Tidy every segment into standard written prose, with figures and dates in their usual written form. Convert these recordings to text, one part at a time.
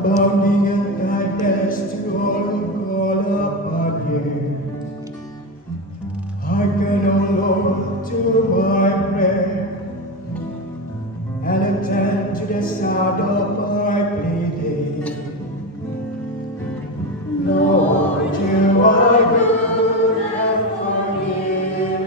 abounding in kindness to all who call upon you. Hearken, O Lord, to my prayer, and attend to the sound of my pleading. Lord, you are good and forgiving.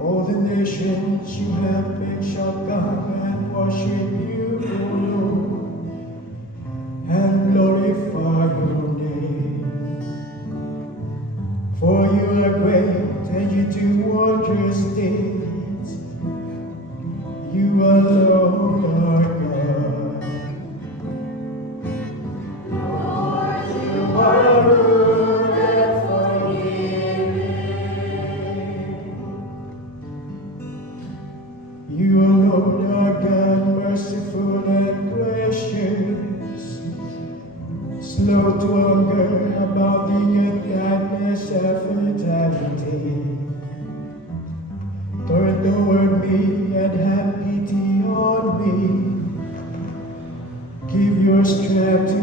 All the nations you have made shall come and worship you, O Lord, and glorify your name. For you are great and you do wondrous things. You alone are God. Lord, you are good and forgiving. You alone are God, merciful and gracious, slow to anger, abounding in kindness and fidelity. Turn toward me and have pity on me. Give your strength to